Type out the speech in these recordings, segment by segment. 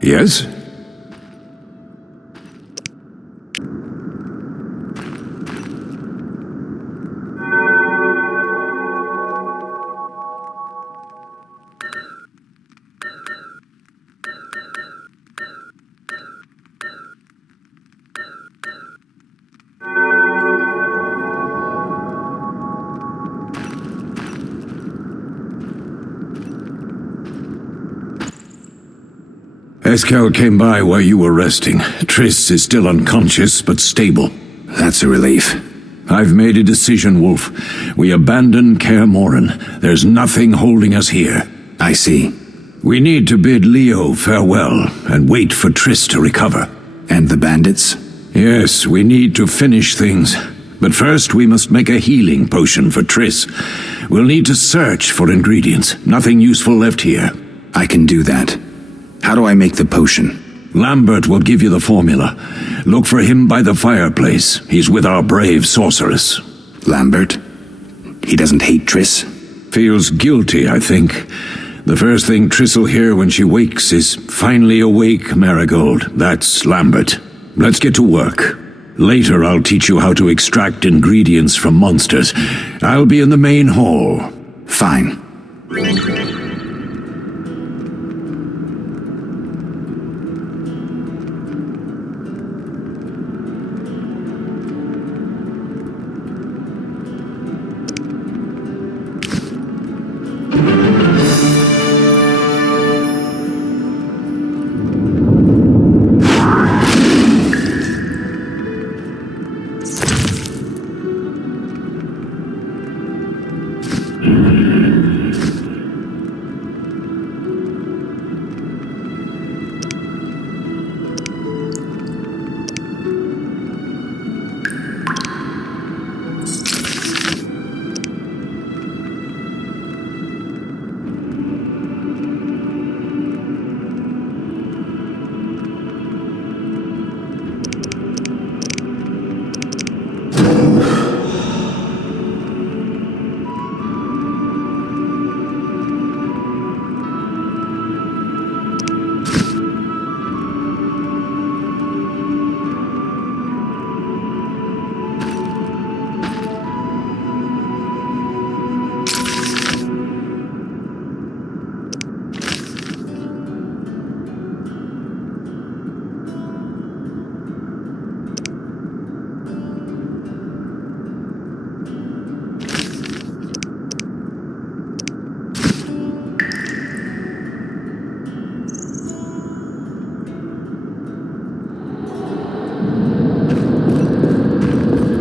Yes? Eskel came by while you were resting. Triss is still unconscious, but stable. That's a relief. I've made a decision, Wolf. We abandon Kaer Mohen. There's nothing holding us here. I see. We need to bid Leo farewell and wait for Triss to recover. And the bandits? Yes, we need to finish things. But first we must make a healing potion for Triss. We'll need to search for ingredients. Nothing useful left here. I can do that. How do I make the potion? Lambert will give you the formula. Look for him by the fireplace. He's with our brave sorceress. Lambert? He doesn't hate Triss? Feels guilty, I think. The first thing Triss will hear when she wakes is, "Finally awake, Marigold." That's Lambert. Let's get to work. Later I'll teach you how to extract ingredients from monsters. I'll be in the main hall. Fine.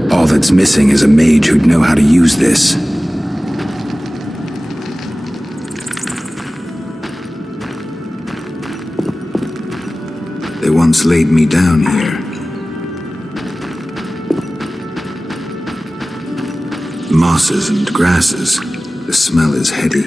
All that's missing is a mage who'd know how to use this. They once laid me down here. Mosses and grasses. The smell is heady.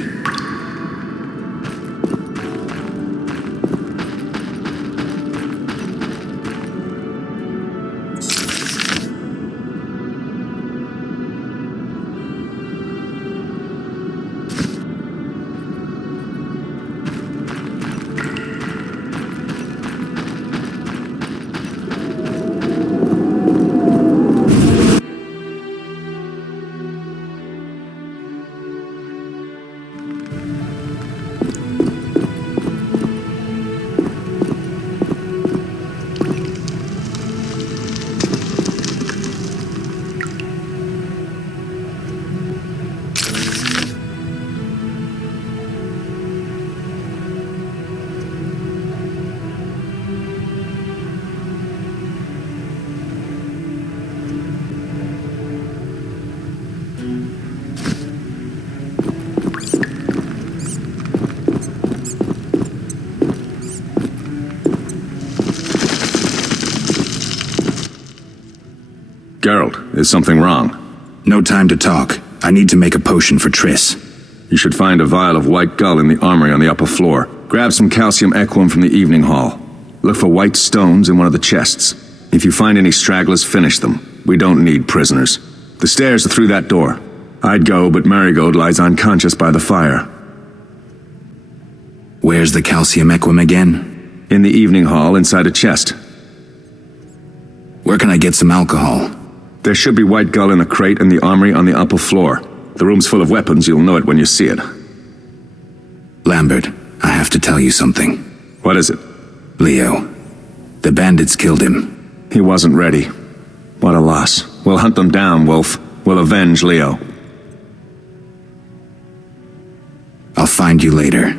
Geralt, is something wrong? No time to talk. I need to make a potion for Triss. You should find a vial of white gull in the armory on the upper floor. Grab some calcium equum from the evening hall. Look for white stones in one of the chests. If you find any stragglers, finish them. We don't need prisoners. The stairs are through that door. I'd go, but Marigold lies unconscious by the fire. Where's the calcium equum again? In the evening hall, inside a chest. Where can I get some alcohol? There should be white gull in a crate in the armory on the upper floor. The room's full of weapons, you'll know it when you see it. Lambert, I have to tell you something. What is it? Leo. The bandits killed him. He wasn't ready. What a loss. We'll hunt them down, Wolf. We'll avenge Leo. I'll find you later.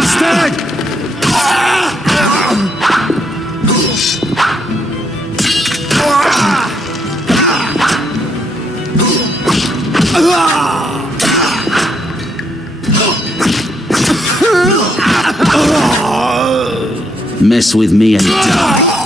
bastard! Mess with me and die.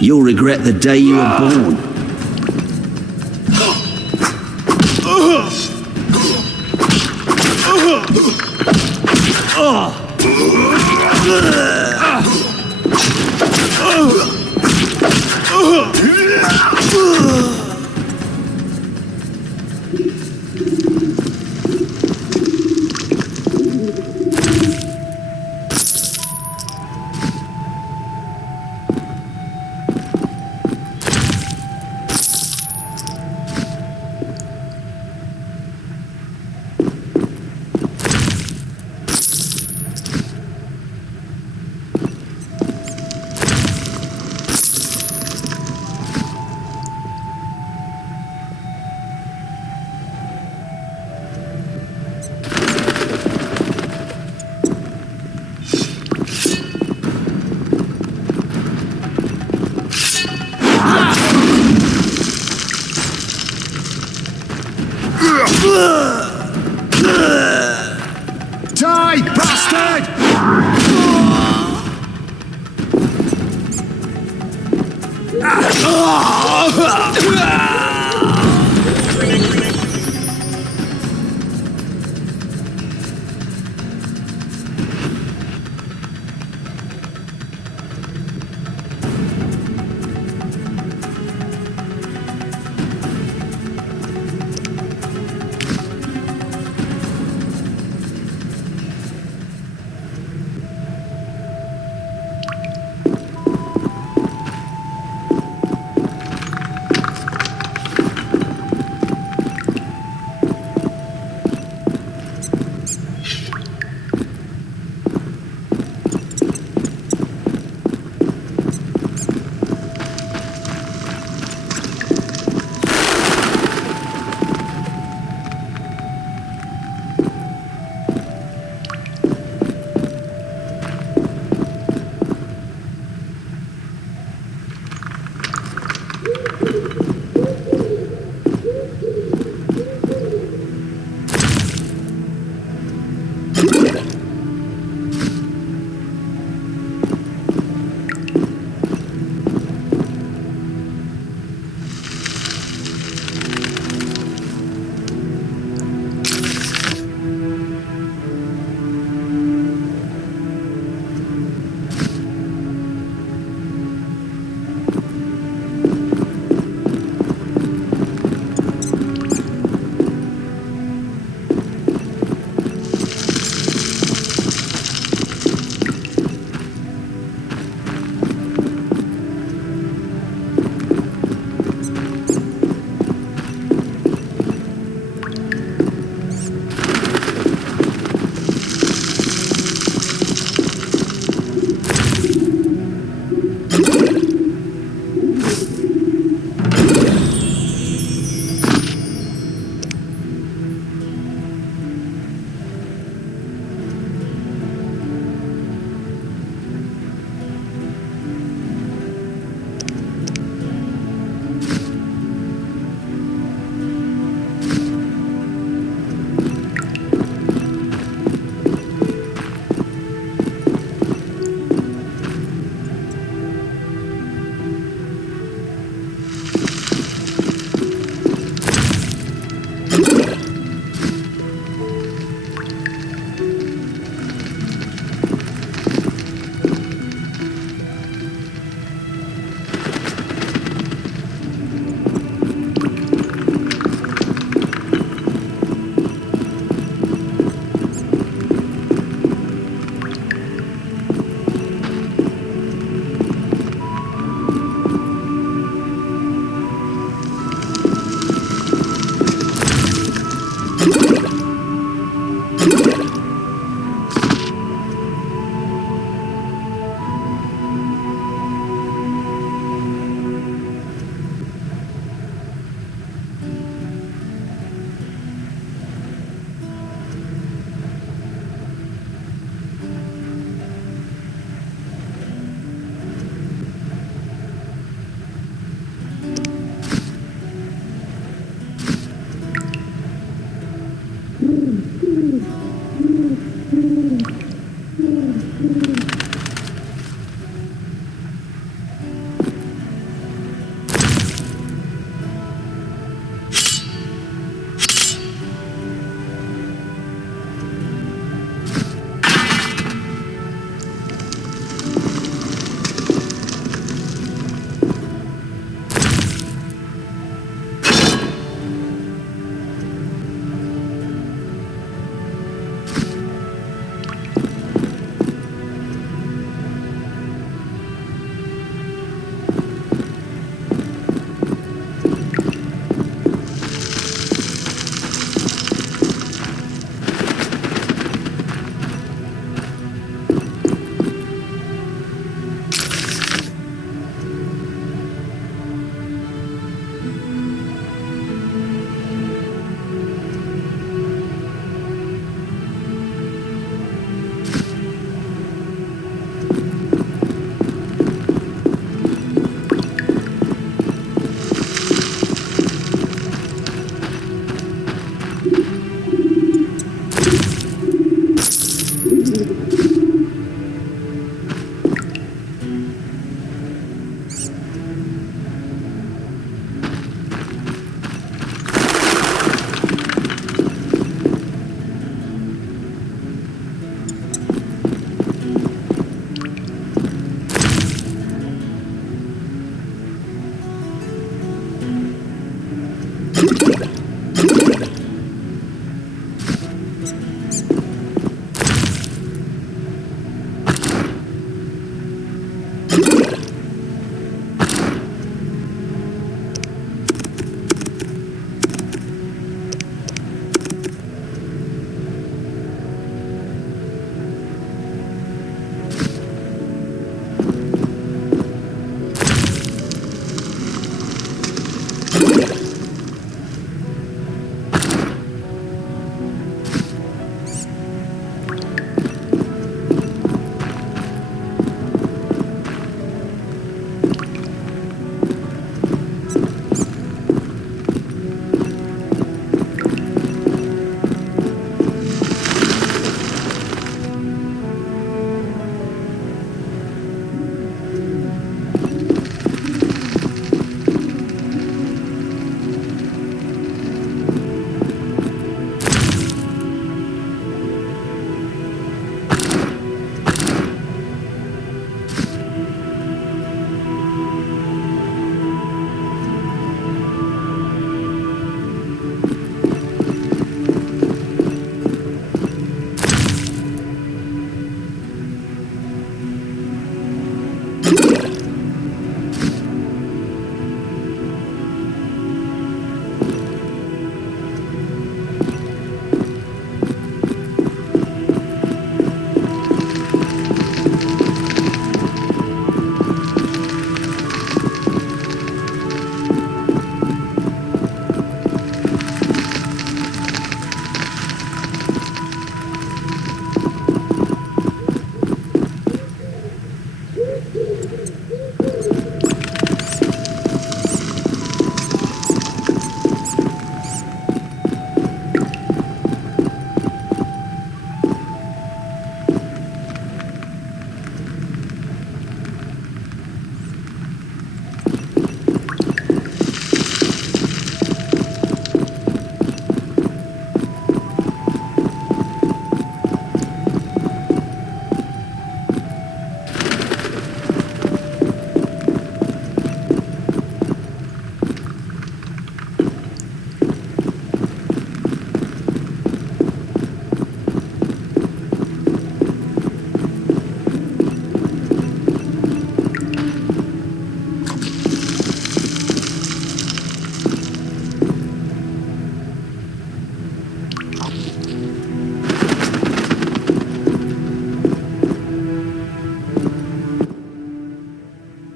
You'll regret the day you were born. Die, bastard!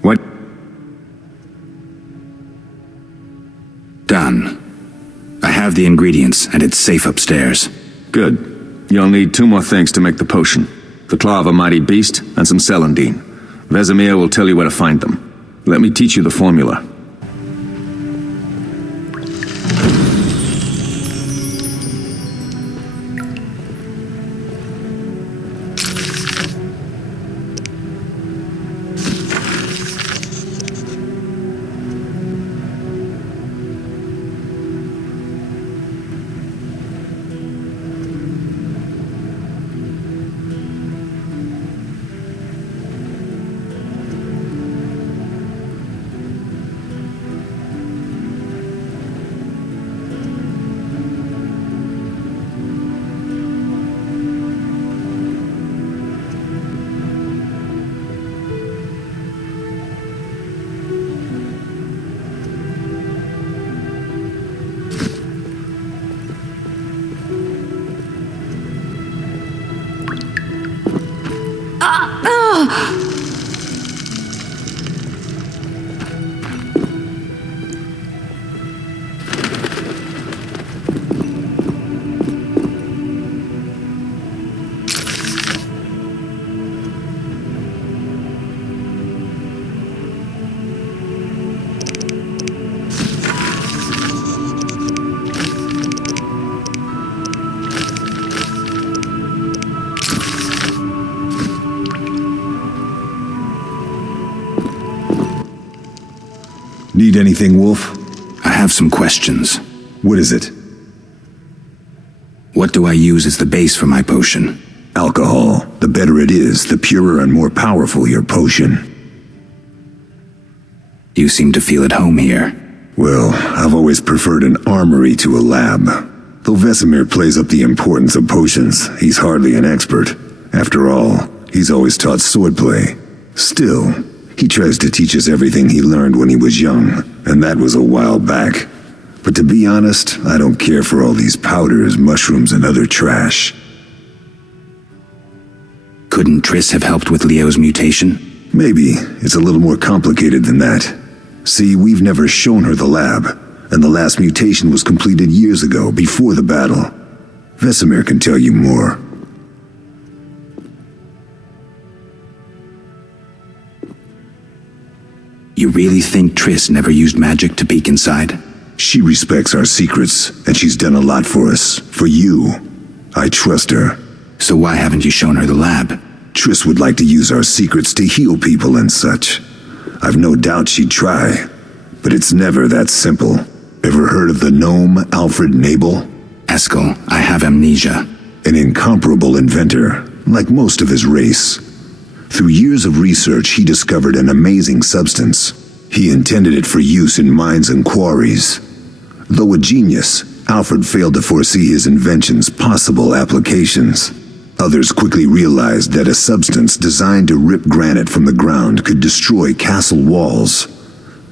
What? Done. I have the ingredients, and it's safe upstairs. Good. You'll need 2 more things to make the potion. The claw of a mighty beast, and some celandine. Vesemir will tell you where to find them. Let me teach you the formula. Need anything, Wolf? I have some questions. What is it? What do I use as the base for my potion? Alcohol. The better it is, the purer and more powerful your potion. You seem to feel at home here. Well, I've always preferred an armory to a lab. Though Vesemir plays up the importance of potions, he's hardly an expert. After all, he's always taught swordplay. Still, he tries to teach us everything he learned when he was young, and that was a while back. But to be honest, I don't care for all these powders, mushrooms, and other trash. Couldn't Triss have helped with Leo's mutation? Maybe. It's a little more complicated than that. See, we've never shown her the lab, and the last mutation was completed years ago, before the battle. Vesemir can tell you more. You really think Triss never used magic to peek inside? She respects our secrets, and she's done a lot for us. For you. I trust her. So why haven't you shown her the lab? Triss would like to use our secrets to heal people and such. I've no doubt she'd try, but it's never that simple. Ever heard of the gnome Alfred Nabel? Eskel, I have amnesia. An incomparable inventor, like most of his race. Through years of research, he discovered an amazing substance. He intended it for use in mines and quarries. Though a genius, Alfred failed to foresee his invention's possible applications. Others quickly realized that a substance designed to rip granite from the ground could destroy castle walls.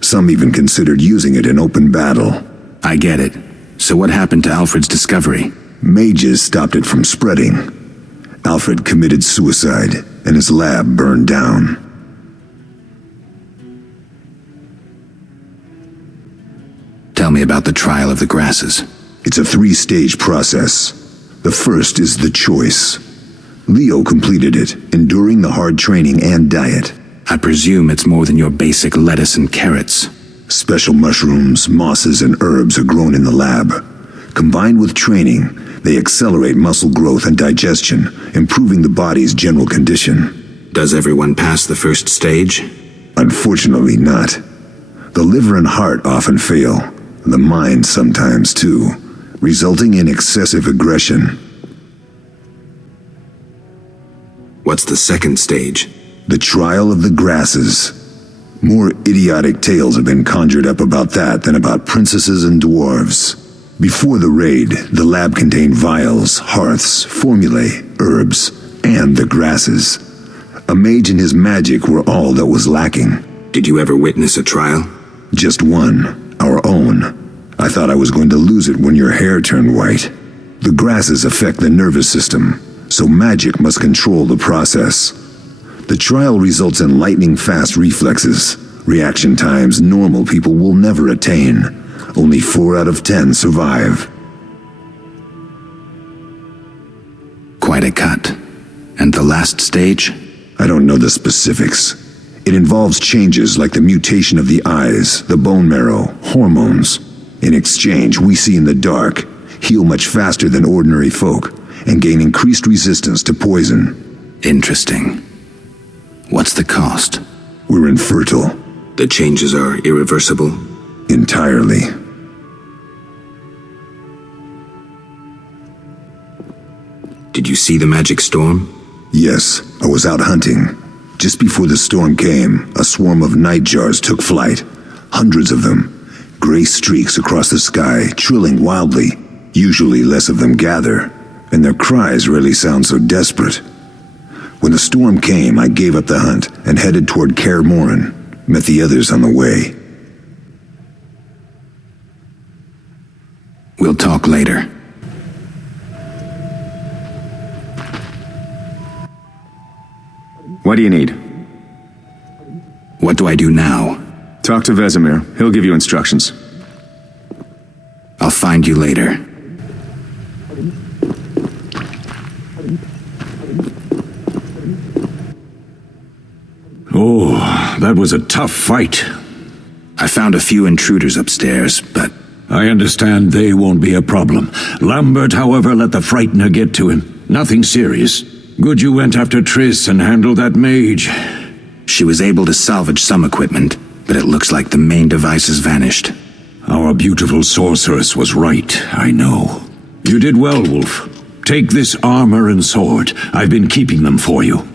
Some even considered using it in open battle. I get it. So what happened to Alfred's discovery? Mages stopped it from spreading. Alfred committed suicide, and his lab burned down. Tell me about the trial of the grasses. It's a 3-stage process. The first is the choice. Leo completed it, enduring the hard training and diet. I presume it's more than your basic lettuce and carrots. Special mushrooms, mosses, and herbs are grown in the lab. Combined with training, they accelerate muscle growth and digestion, improving the body's general condition. Does everyone pass the first stage? Unfortunately not. The liver and heart often fail, the mind sometimes too, resulting in excessive aggression. What's the second stage? The trial of the grasses. More idiotic tales have been conjured up about that than about princesses and dwarves. Before the raid, the lab contained vials, hearths, formulae, herbs, and the grasses. A mage and his magic were all that was lacking. Did you ever witness a trial? Just one, our own. I thought I was going to lose it when your hair turned white. The grasses affect the nervous system, so magic must control the process. The trial results in lightning-fast reflexes, reaction times normal people will never attain. Only 4 out of 10 survive. Quite a cut. And the last stage? I don't know the specifics. It involves changes like the mutation of the eyes, the bone marrow, hormones. In exchange, we see in the dark, heal much faster than ordinary folk, and gain increased resistance to poison. Interesting. What's the cost? We're infertile. The changes are irreversible? Entirely. Did you see the magic storm? Yes, I was out hunting. Just before the storm came, a swarm of nightjars took flight. Hundreds of them. Gray streaks across the sky, trilling wildly. Usually less of them gather, and their cries rarely sound so desperate. When the storm came, I gave up the hunt and headed toward Kaer Mohen. Met the others on the way. We'll talk later. What do you need? What do I do now? Talk to Vesemir. He'll give you instructions. I'll find you later. Oh, that was a tough fight. I found a few intruders upstairs, but... I understand they won't be a problem. Lambert, however, let the frightener get to him. Nothing serious. Good you went after Triss and handled that mage. She was able to salvage some equipment, but it looks like the main device has vanished. Our beautiful sorceress was right, I know. You did well, Wolf. Take this armor and sword. I've been keeping them for you.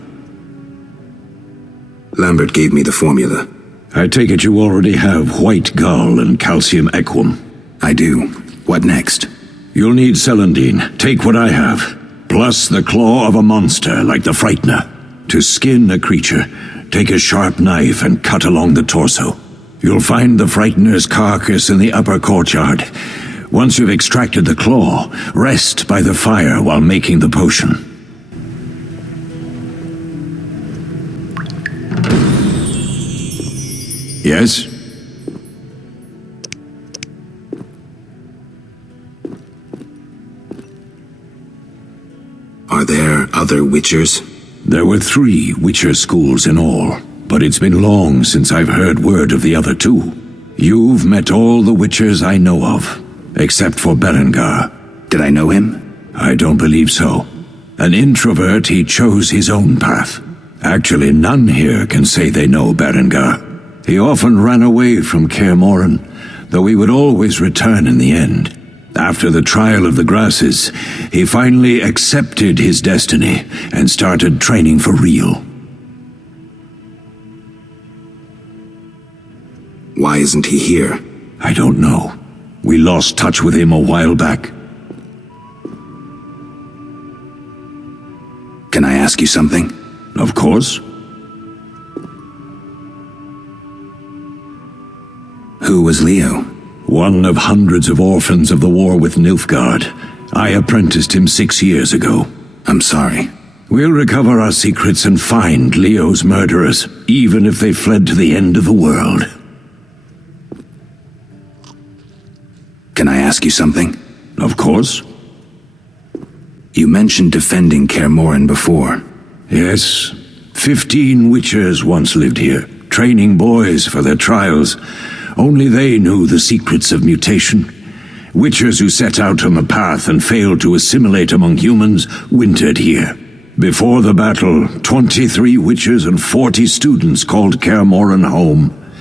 Lambert gave me the formula. I take it you already have white gall and calcium equum. I do. What next? You'll need celandine. Take what I have. Plus the claw of a monster like the Frightener. To skin a creature, take a sharp knife and cut along the torso. You'll find the Frightener's carcass in the upper courtyard. Once you've extracted the claw, rest by the fire while making the potion. Yes? Are there other Witchers? There were 3 Witcher schools in all, but it's been long since I've heard word of the other 2. You've met all the Witchers I know of, except for Berengar. Did I know him? I don't believe so. An introvert, he chose his own path. Actually, none here can say they know Berengar. He often ran away from Kaer Mohen, though he would always return in the end. After the trial of the grasses, he finally accepted his destiny and started training for real. Why isn't he here? I don't know. We lost touch with him a while back. Can I ask you something? Of course. Who was Leo? One of hundreds of orphans of the war with Nilfgaard. I apprenticed him 6 years ago. I'm sorry. We'll recover our secrets and find Leo's murderers, even if they fled to the end of the world. Can I ask you something? Of course. You mentioned defending Kaer Mohen before. Yes. 15 Witchers once lived here, training boys for their trials. Only they knew the secrets of mutation. Witchers who set out on the path and failed to assimilate among humans wintered here. Before the battle, 23 Witchers and 40 students called Kaer Mohen home.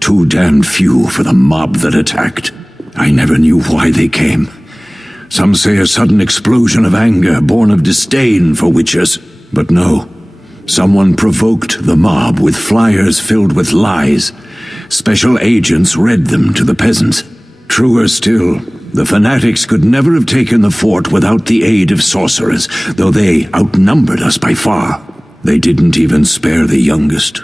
Too damned few for the mob that attacked. I never knew why they came. Some say a sudden explosion of anger born of disdain for Witchers. But no. Someone provoked the mob with flyers filled with lies. Special agents read them to the peasants. Truer still, the fanatics could never have taken the fort without the aid of sorcerers, though they outnumbered us by far. They didn't even spare the youngest.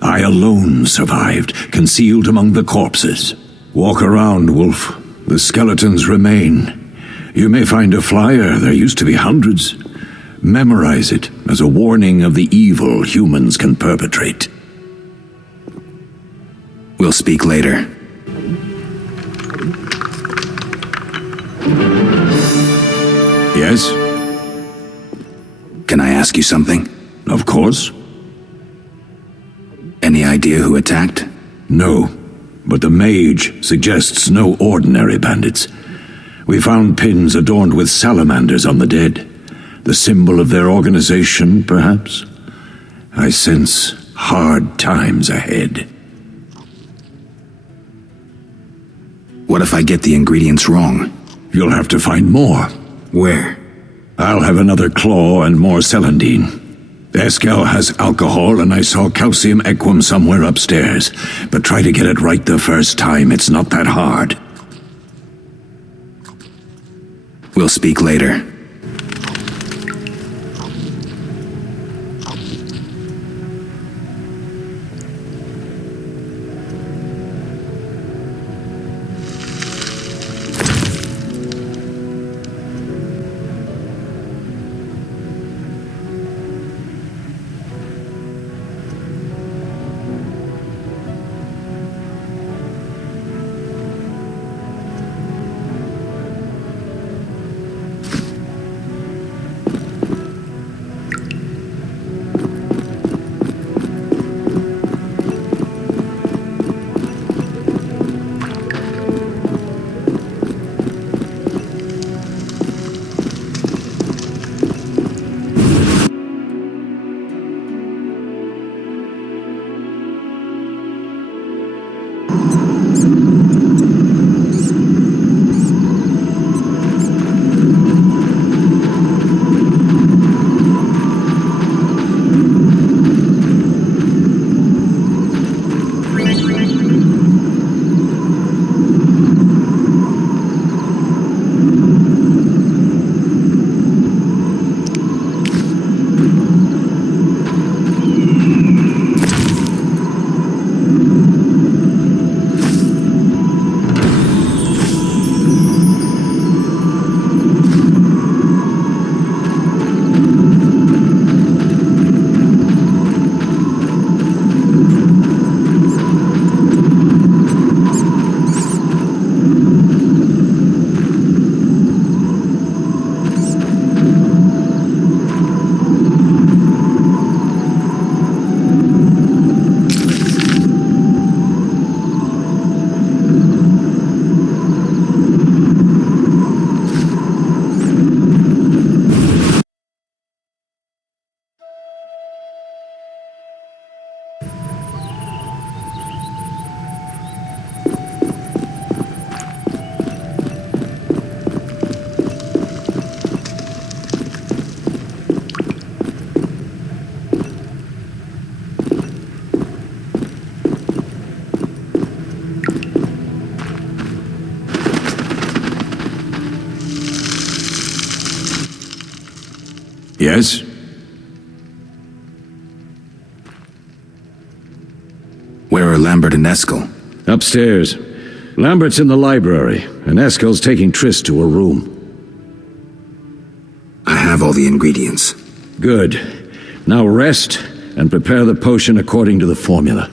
I alone survived, concealed among the corpses. Walk around, Wolf. The skeletons remain. You may find a flyer, there used to be hundreds. Memorize it as a warning of the evil humans can perpetrate. We'll speak later. Yes? Can I ask you something? Of course. Any idea who attacked? No, but the mage suggests no ordinary bandits. We found pins adorned with salamanders on the dead. The symbol of their organization, perhaps? I sense hard times ahead. What if I get the ingredients wrong? You'll have to find more. Where? I'll have another claw and more celandine. Eskel has alcohol and I saw calcium equum somewhere upstairs. But try to get it right the first time, it's not that hard. We'll speak later. Yes? Where are Lambert and Eskel? Upstairs. Lambert's in the library, and Eskel's taking Triss to her room. I have all the ingredients. Good. Now rest, and prepare the potion according to the formula.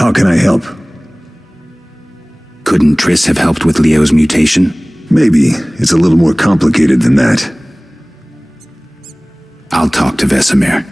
How can I help? Couldn't Triss have helped with Leo's mutation? Maybe. It's a little more complicated than that. I'll talk to Vesemir.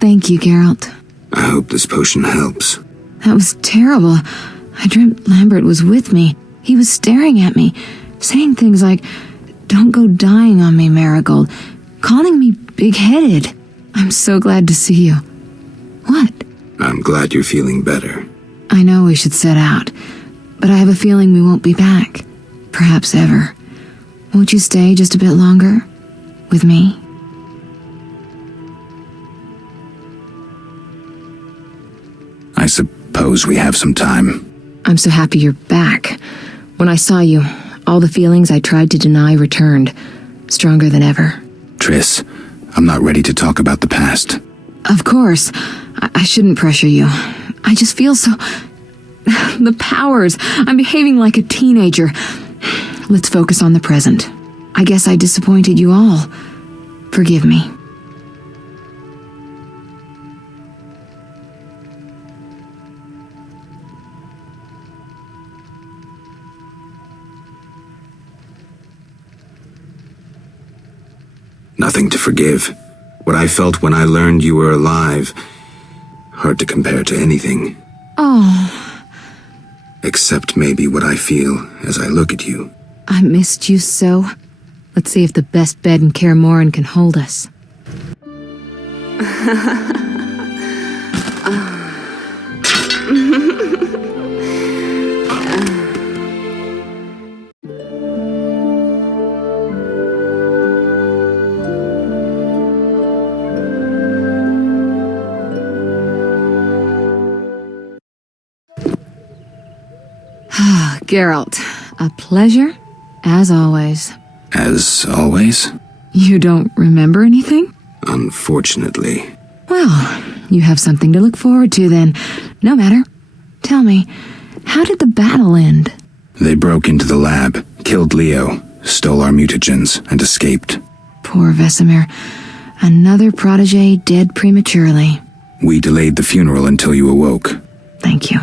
Thank you, Geralt. I hope this potion helps. That was terrible. I dreamt Lambert was with me. He was staring at me, saying things like, Don't go dying on me, Marigold. Calling me big-headed. I'm so glad to see you. What? I'm glad you're feeling better. I know we should set out, but I have a feeling we won't be back. Perhaps ever. Won't you stay just a bit longer? With me? I suppose we have some time. I'm so happy you're back. When I saw you, all the feelings I tried to deny returned, stronger than ever. Triss, I'm not ready to talk about the past. Of course. I shouldn't pressure you. I just feel so... the powers. I'm behaving like a teenager. Let's focus on the present. I guess I disappointed you all. Forgive me. Nothing to forgive. What I felt when I learned you were alive, hard to compare to anything. Oh, Except maybe what I feel as I look at you. I missed you so. Let's see if the best bed in Kaer Mohen can hold us. Geralt, a pleasure, as always. As always? You don't remember anything? Unfortunately. Well, you have something to look forward to then. No matter. Tell me, how did the battle end? They broke into the lab, killed Leo, stole our mutagens, and escaped. Poor Vesemir. Another protege dead prematurely. We delayed the funeral until you awoke. Thank you.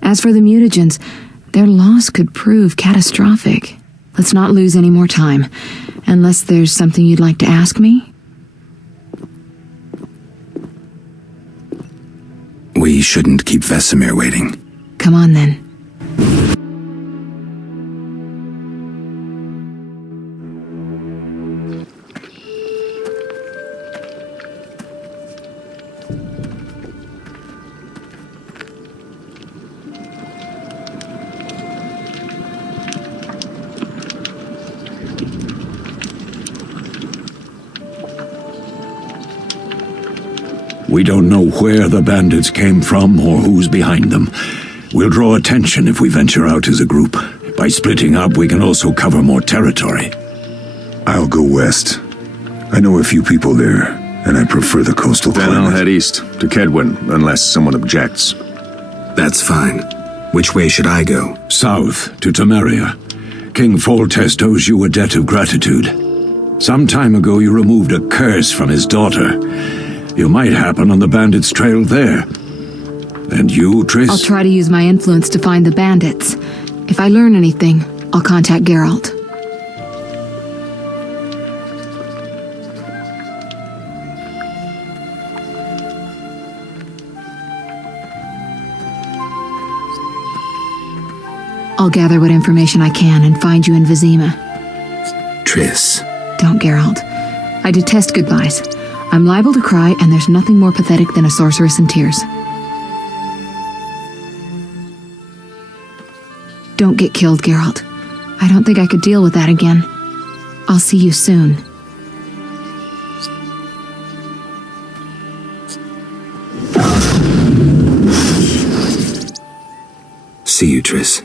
As for the mutagens, their loss could prove catastrophic. Let's not lose any more time. Unless there's something you'd like to ask me? We shouldn't keep Vesemir waiting. Come on then. We don't know where the bandits came from or who's behind them. We'll draw attention if we venture out as a group. By splitting up, we can also cover more territory. I'll go west. I know a few people there, and I prefer the coastal Then climate. I'll head east, to Kedwin, unless someone objects. That's fine. Which way should I go? South, to Temeria. King Foltest owes you a debt of gratitude. Some time ago you removed a curse from his daughter. You might happen on the bandits' trail there. And you, Triss? I'll try to use my influence to find the bandits. If I learn anything, I'll contact Geralt. I'll gather what information I can and find you in Vizima. Triss. Don't, Geralt. I detest goodbyes. I'm liable to cry, and there's nothing more pathetic than a sorceress in tears. Don't get killed, Geralt. I don't think I could deal with that again. I'll see you soon. See you, Triss.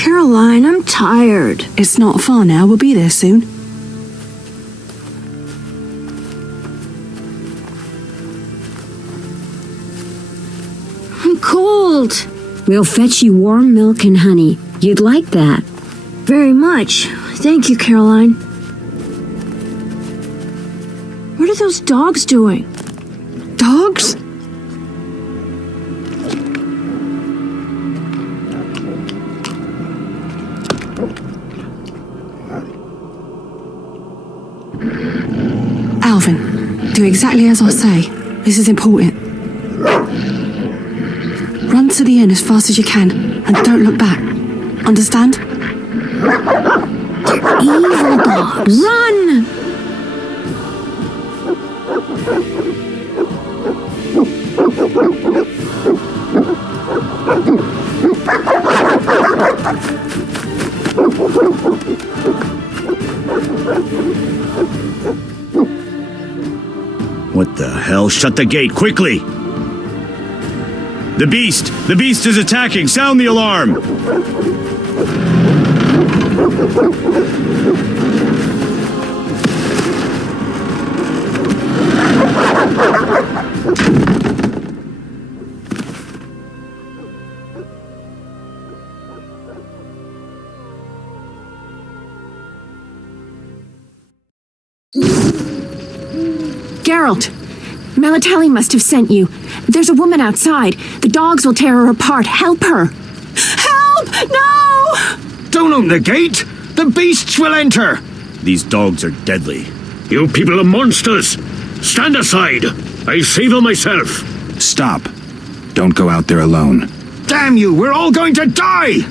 Caroline, I'm tired. It's not far now. We'll be there soon. I'm cold. We'll fetch you warm milk and honey. You'd like that. Very much. Thank you, Caroline. What are those dogs doing? Dogs? Alvin, do exactly as I say. This is important. Run to the inn as fast as you can, and don't look back. Understand? They're evil dogs. Run! What the hell? Shut the gate, quickly! The beast! The beast is attacking! Sound the alarm! Geralt! Melatelli must have sent you. There's a woman outside. The dogs will tear her apart. Help her! Help! No! Don't open the gate! The beasts will enter! These dogs are deadly. You people are monsters! Stand aside! I'll save them myself! Stop. Don't go out there alone. Damn you! We're all going to die!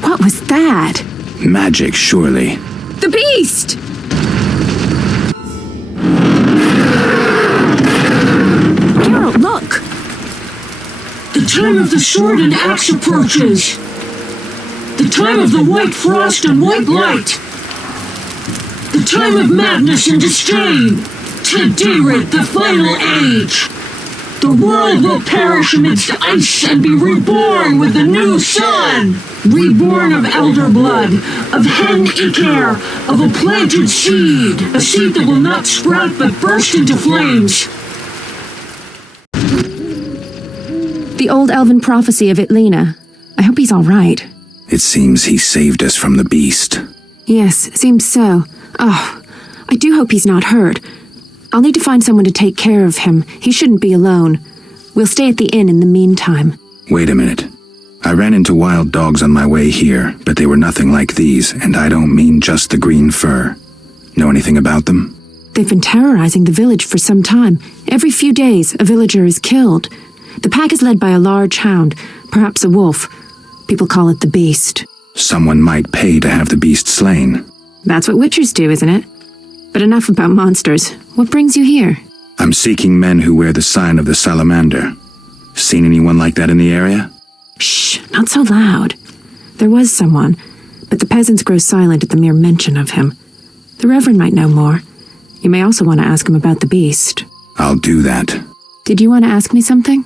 What was that? Magic, surely. The beast! Geralt, look! The time of the sword and axe approaches. The time of the white frost and white light. The time of madness and disdain. Today, the final age. The world will perish amidst ice and be reborn with the new sun. Reborn of elder blood, of hen Iker, of a planted seed. A seed that will not sprout but burst into flames. The old elven prophecy of Itlena. I hope he's all right. It seems he saved us from the beast. Yes, seems so. Oh, I do hope he's not hurt. I'll need to find someone to take care of him. He shouldn't be alone. We'll stay at the inn in the meantime. Wait a minute. I ran into wild dogs on my way here, but they were nothing like these, and I don't mean just the green fur. Know anything about them? They've been terrorizing the village for some time. Every few days, a villager is killed. The pack is led by a large hound, perhaps a wolf. People call it the beast. Someone might pay to have the beast slain. That's what witchers do, isn't it? But enough about monsters. What brings you here? I'm seeking men who wear the sign of the salamander. Seen anyone like that in the area? Shh, not so loud. There was someone, but the peasants grow silent at the mere mention of him. The Reverend might know more. You may also want to ask him about the beast. I'll do that. Did you want to ask me something?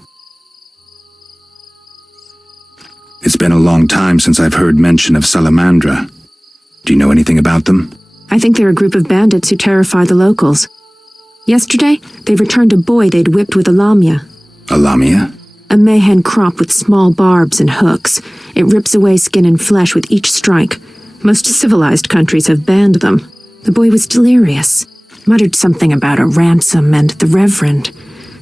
It's been a long time since I've heard mention of Salamandra. Do you know anything about them? I think they're a group of bandits who terrify the locals. Yesterday, they returned a boy they'd whipped with a lamia. A lamia? A Mohen crop with small barbs and hooks. It rips away skin and flesh with each strike. Most civilized countries have banned them. The boy was delirious. Muttered something about a ransom and the Reverend.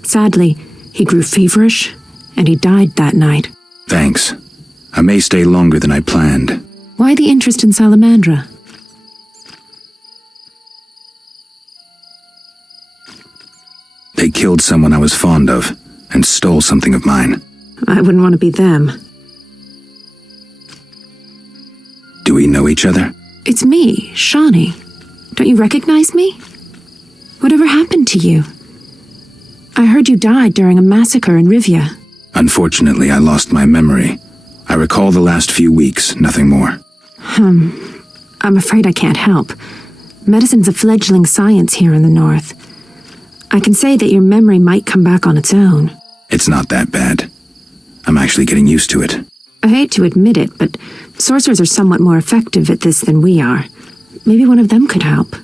Sadly, he grew feverish, and he died that night. Thanks. I may stay longer than I planned. Why the interest in Salamandra? They killed someone I was fond of, and stole something of mine. I wouldn't want to be them. Do we know each other? It's me, Shawnee. Don't you recognize me? Whatever happened to you? I heard you died during a massacre in Rivia. Unfortunately, I lost my memory. I recall the last few weeks, nothing more. I'm afraid I can't help. Medicine's a fledgling science here in the north. I can say that your memory might come back on its own. It's not that bad. I'm actually getting used to it. I hate to admit it, but sorcerers are somewhat more effective at this than we are. Maybe one of them could help.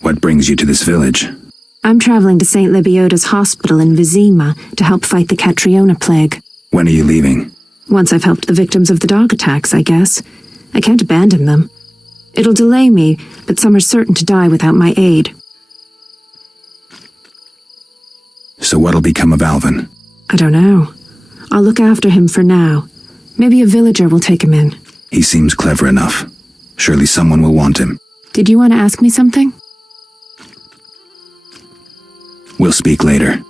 What brings you to this village? I'm traveling to St. Lebioda's hospital in Vizima to help fight the Catriona plague. When are you leaving? Once I've helped the victims of the dog attacks, I guess. I can't abandon them. It'll delay me, but some are certain to die without my aid. So what'll become of Alvin? I don't know. I'll look after him for now. Maybe a villager will take him in. He seems clever enough. Surely someone will want him. Did you want to ask me something? We'll speak later.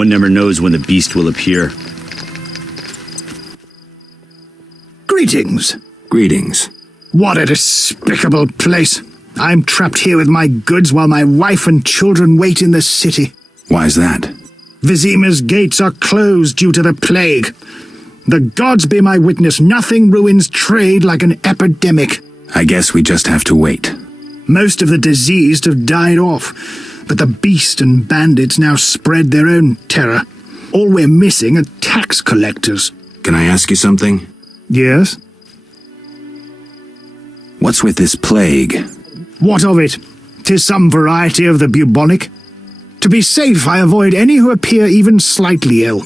One never knows when the beast will appear. Greetings. Greetings. What a despicable place. I'm trapped here with my goods while my wife and children wait in the city. Why's that? Vizima's gates are closed due to the plague. The gods be my witness, nothing ruins trade like an epidemic. I guess we just have to wait. Most of the diseased have died off, but the beast and bandits now spread their own terror. All we're missing are tax collectors. Can I ask you something? Yes? What's with this plague? What of it? 'Tis some variety of the bubonic. To be safe, I avoid any who appear even slightly ill.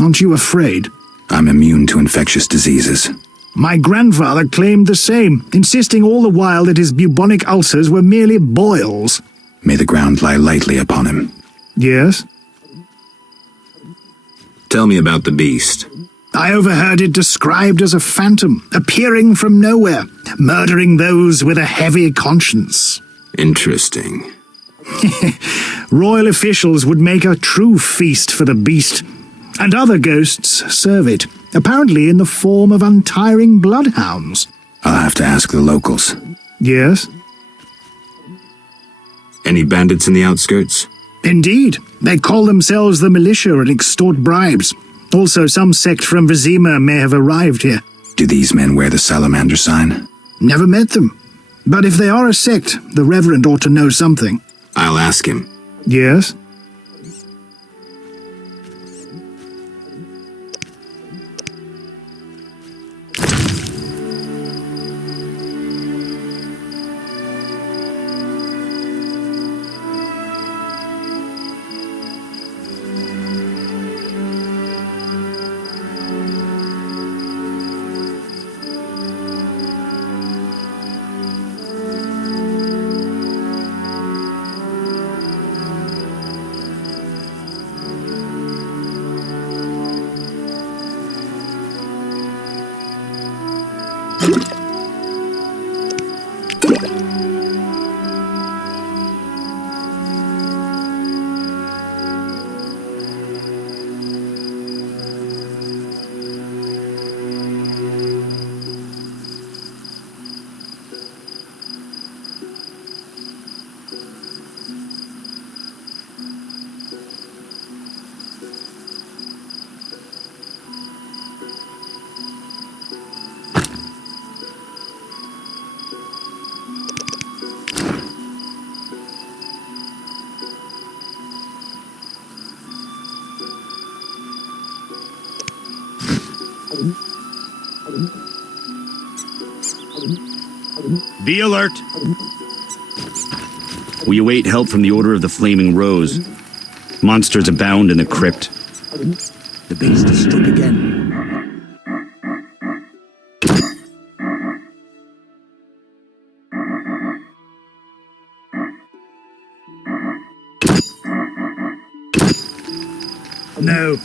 Aren't you afraid? I'm immune to infectious diseases. My grandfather claimed the same, insisting all the while that his bubonic ulcers were merely boils. May the ground lie lightly upon him. Yes? Tell me about the beast. I overheard it described as a phantom, appearing from nowhere, murdering those with a heavy conscience. Interesting. Royal officials would make a true feast for the beast, and other ghosts serve it, apparently in the form of untiring bloodhounds. I'll have to ask the locals. Yes? Any bandits in the outskirts? Indeed. They call themselves the militia and extort bribes. Also, some sect from Vizima may have arrived here. Do these men wear the salamander sign? Never met them. But if they are a sect, the Reverend ought to know something. I'll ask him. Yes? Be alert! We await help from the Order of the Flaming Rose. Monsters abound in the crypt. The beast has struck again. No,